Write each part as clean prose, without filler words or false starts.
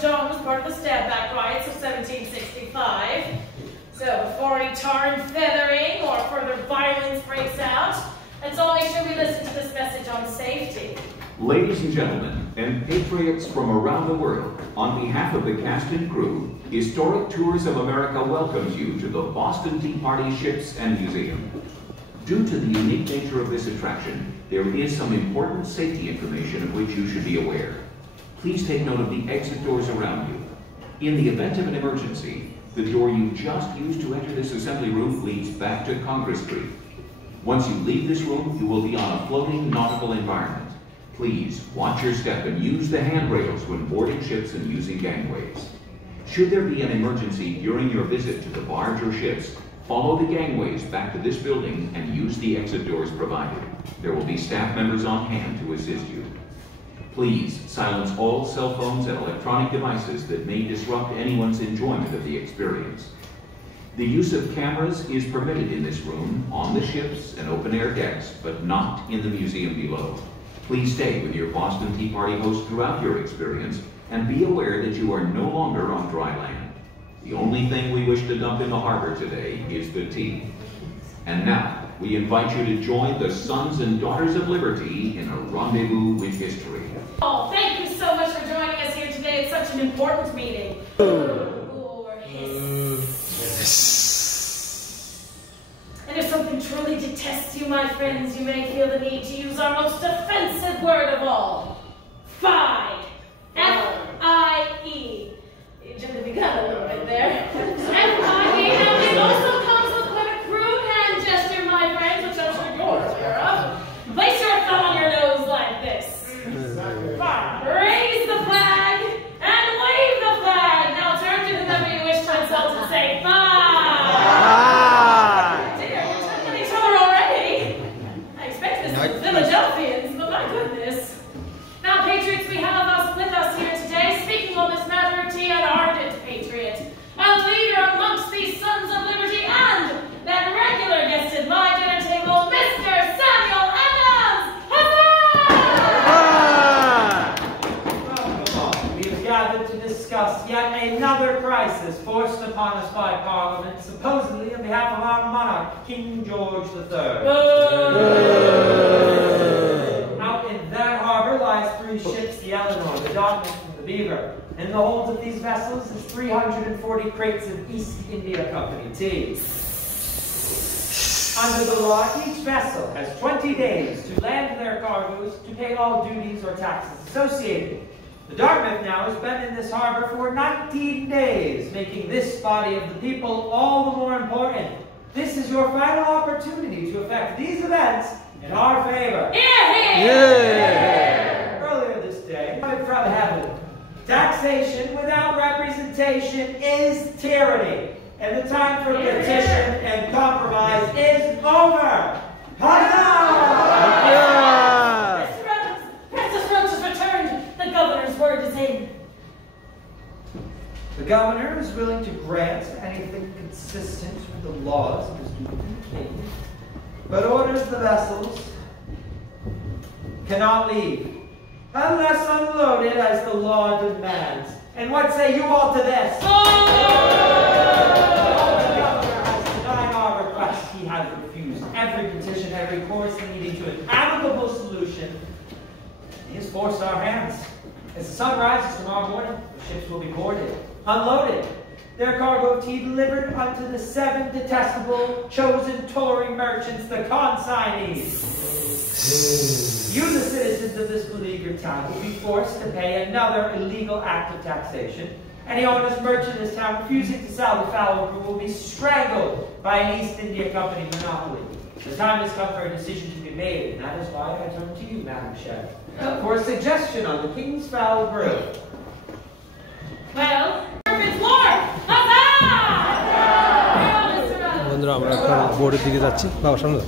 Sergeant John was part of the stab-back riots of 1765. So before any tar and feathering or further violence breaks out, let's all make sure we listen to this message on safety. Ladies and gentlemen, and patriots from around the world, on behalf of the cast and crew, Historic Tours of America welcomes you to the Boston Tea Party Ships and Museum. Due to the unique nature of this attraction, there is some important safety information of which you should be aware. Please take note of the exit doors around you. In the event of an emergency, the door you just used to enter this assembly room leads back to Congress Street. Once you leave this room, you will be on a floating nautical environment. Please watch your step and use the handrails when boarding ships and using gangways. Should there be an emergency during your visit to the barge or ships, follow the gangways back to this building and use the exit doors provided. There will be staff members on hand to assist you. Please silence all cell phones and electronic devices that may disrupt anyone's enjoyment of the experience. The use of cameras is permitted in this room, on the ships and open-air decks, but not in the museum below. Please stay with your Boston Tea Party host throughout your experience, and be aware that you are no longer on dry land. The only thing we wish to dump in the harbor today is the tea. And now, we invite you to join the Sons and Daughters of Liberty in a rendezvous with history. Oh, thank you so much for joining us here today. It's such an important meeting. And if something truly detests you, my friends, you may feel the need to use our most offensive word of all. Fide. F-I-E. You should have begun a little right there. F-I-E. Now, it also comes with quite a crude hand gesture, my friends, which I'm sure you're aware of. Place your thumb on your nose like this. Raise the flag and wave the flag. Now turn to whoever you wish to insult and say, fide. Dear, we're touching each other already. I expect this from Philadelphians, but my goodness. Now, patriots, we have with us here today, speaking on this matter of tea, an ardent patriot, a leader amongst these Sons of Liberty, and that regular guest at my dinner table, Mr. Samuel Adams. Huzzah! We have gathered to discuss yet another crisis forced upon us by Parliament, supposedly on behalf of our monarch, King George III. Out in that harbor lies 3 ships, the Eleanor, the Dartmouth, and the Beaver. In the holds of these vessels is 340 crates of East India Company tea. Under the law, each vessel has 20 days to land their cargoes to pay all duties or taxes associated. The Dartmouth now has been in this harbor for 19 days, making this body of the people all the more important. This is your final opportunity to effect these events in our favor. Yeah. Earlier this day, from heaven, taxation without representation is tyranny, and the time for petition and compromise is over. Huzzah! Francis Roach has returned. The governor's word is in. The governor is willing to grant anything consistent with the laws of his king, but orders the vessels cannot leave unless unloaded as the law demands. And what say you all to this? Oh! The governor has denied our request. He has refused every petition, every course leading to an amicable solution. He has forced our hands. As the sun rises tomorrow morning, the ships will be boarded, unloaded, their cargo of tea delivered unto the 7 detestable, chosen Tory merchants, the consignees. You, the citizens of this beleaguered town, will be forced to pay another illegal act of taxation. Any honest merchant in this town refusing to sell the foul brew will be strangled by an East India Company monopoly. The time has come for a decision to be made, and that is why I turn to you, Madam Chef, for a suggestion on the King's foul brew. Well, it's Lord! Huzzah! বন্ধুরা আমরা এখন বোর্ডের দিকে যাচ্ছি বাবা সামনে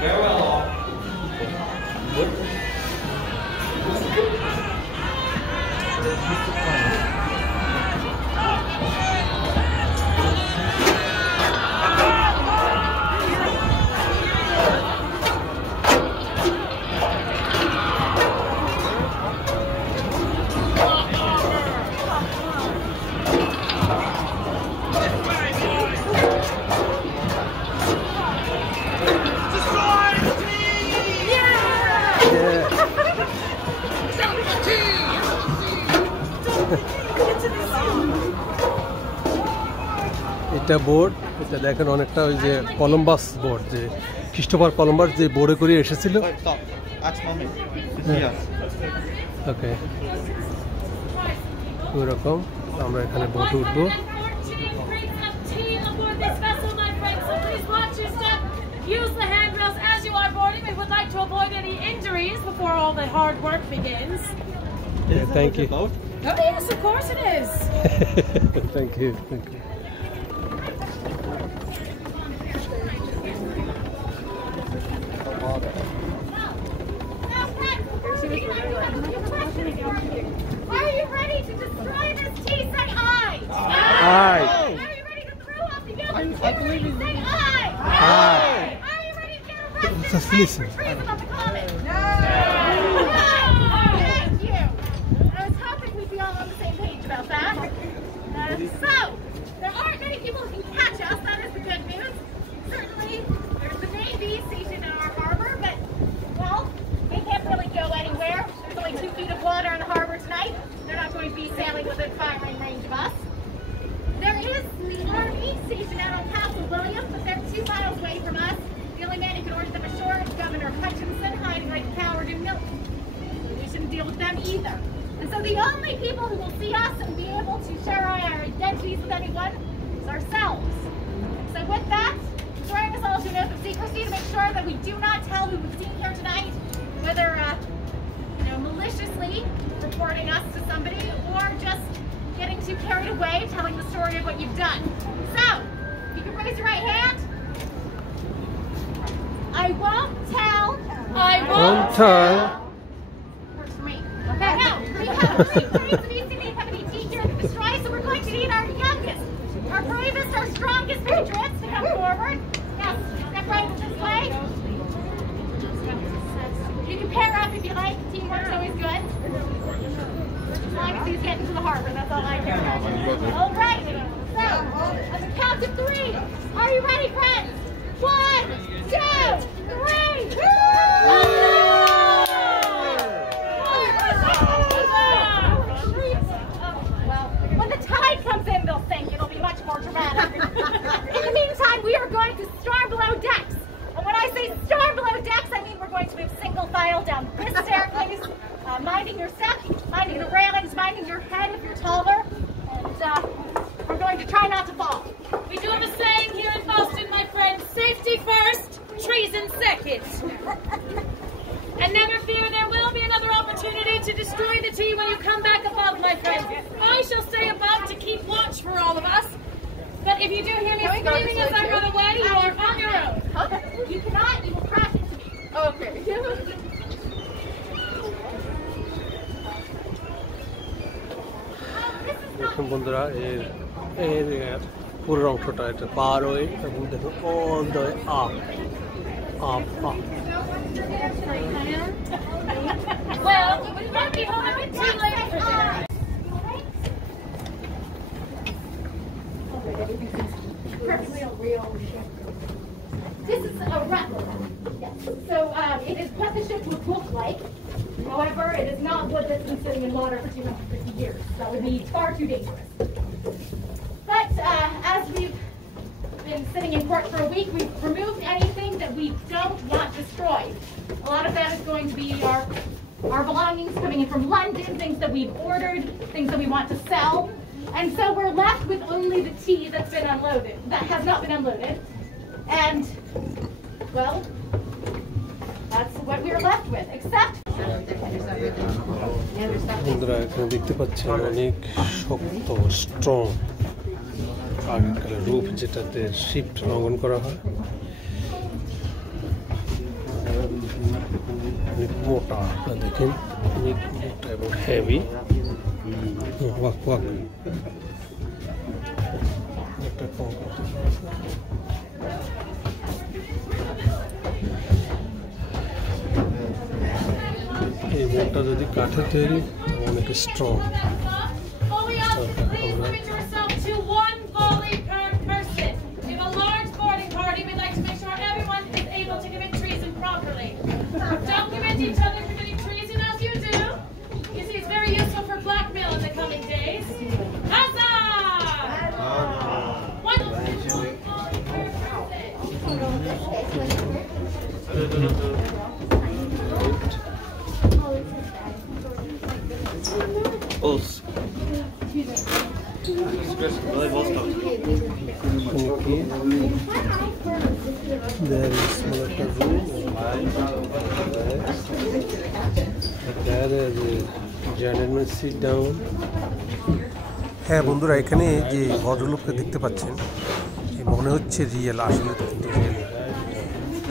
Farewell all. এটা board, এটা দেখেন অনেকটা ওই যে কলম্বাস বোর্ড, যে খ্রিস্টোফার কলম্বাস যে বোর্ডে করে এসেছিল। ওকে, ওইরকম আমরা এখানে বোটে উঠবো। Use the handrails as you are boarding. We would like to avoid any injuries before all the hard work begins. Yeah, thank you. Oh yes, of course it is. Thank you, thank you. Are you ready to destroy this tea? Say aye. Aye. Are you ready to throw up the building? Say aye. Aye. Are you ready to get arrested? Just listen. For treason on the common? No. Thank you. I was hoping we'd be all on the same page about that. So, there aren't many people who can catch us. That is the good news. Certainly, there's the Navy stationed in our harbor, but, well, they can't really go anywhere. There's only 2 feet of water in the harbor tonight. They're not going to be sailing within firing range of us. There is the Army stationed out on Castle William, but they're 2 miles away from us. The only man who can order them ashore is Governor Hutchinson, hiding like a coward in Milton. We shouldn't deal with them either. And so the only people who will see us and be able to share our identities with anyone is ourselves. So with that, swearing us all to an oath of secrecy to make sure that we do not tell who we've seen here tonight, whether maliciously reporting us to somebody or just getting too carried away telling the story of what you've done. So, you can raise your right hand. I won't tell. I won't tell. Works for me. Okay, now, we have 3 parades of East Indian Company tea here to destroy, so we're going to need our youngest, our bravest, our strongest patriots to come forward. Now, step right this way. You can pair up if you like. Teamwork's always good. As long as these get into the harbor, that's all I care about. All right. So, at the count of 3, are you ready, friends? 1, 2, 3. Well, when the tide comes in, they'll sink. It'll be much more dramatic. In the meantime, we are going to star below decks. And when I say star below decks, I mean we're going to move single file down this staircase, minding your step, minding the railings, minding your head if you're taller, and we're going to try not to fall. We do have a saying here in Boston, my friends: safety first, treason second. And never fear, there will be another opportunity to destroy the tea when you come back above, my friends. I shall stay above to keep watch for all of us. But if you do hear me screaming as I run away, you are on your own. Okay. You cannot, you will crash into me. Okay. দেখুন বন্ধুরা, এর পুরো অংশটা এটা পার হয়ে, এবং দেখুন all the way up up up. Well, we might be home a bit too late for that. Perfectly real ship. This is a replica. Yes. So it is what the ship would look like. However, it is not wood that's been sitting in water for 250 years. That would be far too dangerous. But as we've been sitting in port for a week, we've removed anything that we don't want destroyed. A lot of that is going to be our belongings coming in from London, things that we've ordered, things that we want to sell. And so we're left with only the tea that's been unloaded, that has not been unloaded. And, well, that's what we're left with, except... বন্ধুরা এখানে দেখতে পাচ্ছেন অনেক শক্ত, strong আগেকালের রূপ, যেটাতে sheep লঙ্ঘন করা হয়। অনেক মোটা, দেখেন অনেক মোটা এবং হেভি। ওয়াক ওয়াক একটা কম। এই বোটটা যদি কাঠের তৈরি, অনেক strong. Don't commit each other committing treason as you do. You see, it's Os. There is small room. There is a gentleman sit down. হ্যাঁ বন্ধুরা, এখানে যে ভদ্রলোককে দেখতে পাচ্ছেন মনে হচ্ছে রিয়েল, আসলে কিন্তু রিয়েল,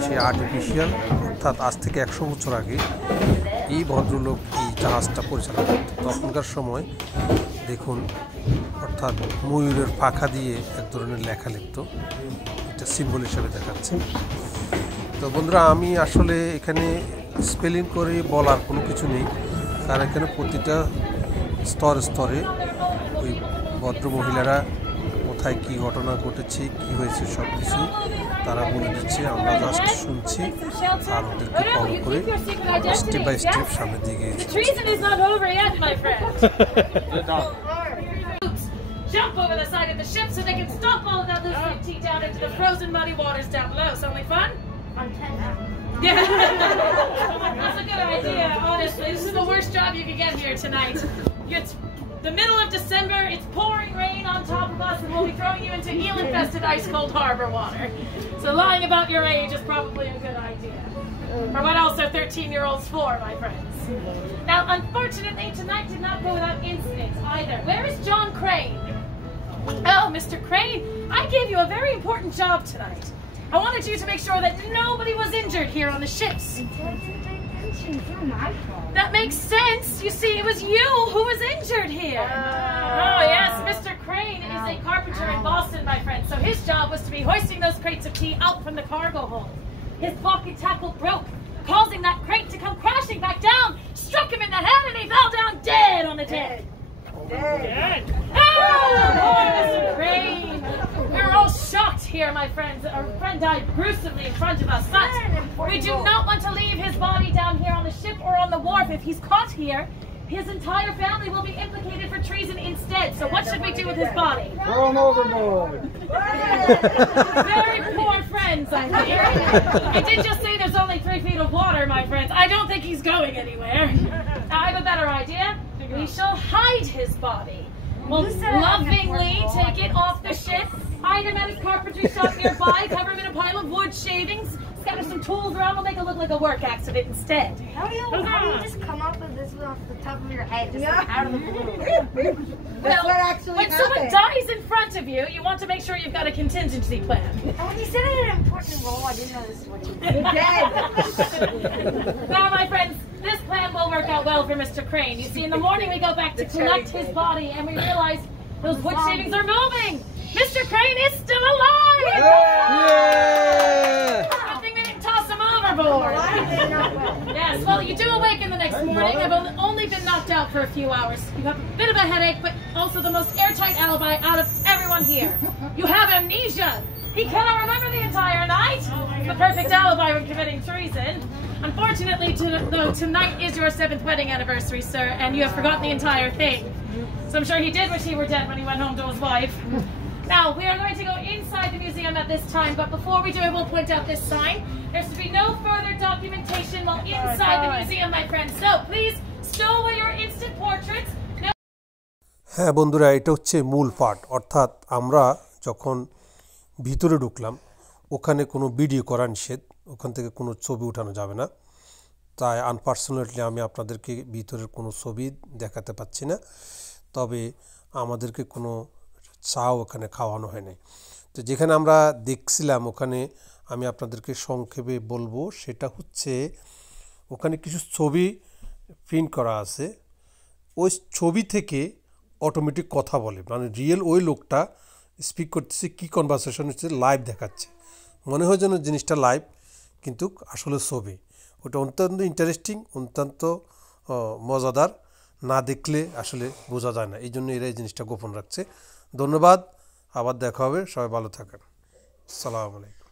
সে আর্টিফিশিয়াল। অর্থাৎ আজ থেকে 100 বছর আগে এই ভদ্রলোক এই জাহাজটা পরিচালনা করত। তখনকার সময় দেখুন, অর্থাৎ ময়ূরের পাখা দিয়ে এক ধরনের লেখা লিখত, এটা সিম্বল হিসাবে দেখাচ্ছে। তো বন্ধুরা, আমি আসলে এখানে স্পেলিং করে বলার কোনো কিছু নেই, কারণ এখানে প্রতিটা স্তরে স্তরে ওই ভদ্র মহিলারা কোথায় কী ঘটনা ঘটেছে, কী হয়েছে সব কিছু তারা বলে দিচ্ছে। আমরা জাস্ট শুনছি আর ওদেরকে ফলো করে স্টেপ বাই স্টেপ সামনে দিয়ে গিয়েছি। Jump over the side of the ship so they can stop all of that loose tea down into the frozen muddy waters down below. So we fun? I'm 10 now. Yeah. That's a good idea, honestly. This is the worst job you could get here tonight. It's the middle of December, it's pouring rain on top of us, and we'll be throwing you into eel-infested ice-cold harbor water. So lying about your age is probably a good idea. Or what else are 13-year-olds for, my friends? Now, unfortunately, tonight did not go without incident either. Where is John Crane? Oh, Mr. Crane, I gave you a very important job tonight. I wanted you to make sure that nobody was injured here on the ships. That makes sense. You see, it was you who was injured here. Oh, yes, Mr. Crane is a carpenter in Boston, my friend. So his job was to be hoisting those crates of tea out from the cargo hold. His pocket tackle broke, causing that crate to come crashing back down, struck him in the head, and he fell down dead on the deck. Dead. Oh, poor Mr. Crane. We're all shocked here, my friends. Our friend died gruesomely in front of us, but we do not want to leave his body down here on the ship or on the wharf. If he's caught here, his entire family will be implicated for treason instead. So what should we do with his body? Throw him overboard. Very poor friends, I hear. I did just say there's only 3 feet of water, my friends. I don't think he's going anywhere. Now, I have a better idea. We shall hide his body. We'll lovingly take it off the ship, hide him at his carpentry shop nearby, cover him in a pile of wood shavings, scatter some tools around, we'll make it look like a work accident instead. How do you just come up with this off the top of your head, just like out of the blue? Well, when someone dies in front of you, you want to make sure you've got a contingency plan. When you said it had an important role, I didn't know this is what you did. You're dead. Now, my friends, this plan will work out well for Mr. Crane. You see, in the morning we go back to collect his body and we realize those wood shavings are moving. Mr. Crane is still alive! Yeah! Good thing we didn't toss him overboard. Yes, well, you do awake in the next morning. I've only been knocked out for a few hours. You have a bit of a headache, but also the most airtight alibi out of everyone here. You have amnesia. He cannot remember the entire night. It's the perfect alibi when committing treason. Unfortunately, though, tonight is your 7th wedding anniversary, sir, and you have forgotten the entire thing. So I'm sure he did wish he were dead when he went home to his wife. Now, we are going to go inside the museum at this time, but before we do, I will point out this sign. There's to be no further documentation while inside the museum, my friends. So, please, stow away your instant portraits. হ্যাঁ বন্ধুরা, এটা হচ্ছে মূল part. অর্থাৎ আমরা যখন ভিতরে ঢুকলাম, ওখানে কোনো ভিডিও করা নিষেধ, ওখান থেকে কোনো ছবি উঠানো যাবে না। তাই আনপার্সোনালি আমি আপনাদেরকে ভিতরের কোনো ছবি দেখাতে পাচ্ছি না, তবে আমাদেরকে কোনো চাও ওখানে খাওয়ানো হয় নাই। তো যেখানে আমরা দেখছিলাম, ওখানে আমি আপনাদেরকে সংক্ষেপে বলবো, সেটা হচ্ছে ওখানে কিছু ছবি প্রিন্ট করা আছে। ওই ছবি থেকে অটোমেটিক কথা বলে, মানে রিয়েল ওই লোকটা স্পিক করতেছে, কী কনভারসেশন হচ্ছে লাইভ দেখাচ্ছে। মনে হয় যেন জিনিসটা লাইভ, কিন্তু আসলে ছবি। ওটা অত্যন্ত ইন্টারেস্টিং, অত্যন্ত মজাদার, না দেখলে আসলে বোঝা যায় না। এই জন্য এরা এই জিনিসটা গোপন রাখছে। ধন্যবাদ, আবার দেখা হবে, সবাই ভালো থাকেন। আসসালামু আলাইকুম।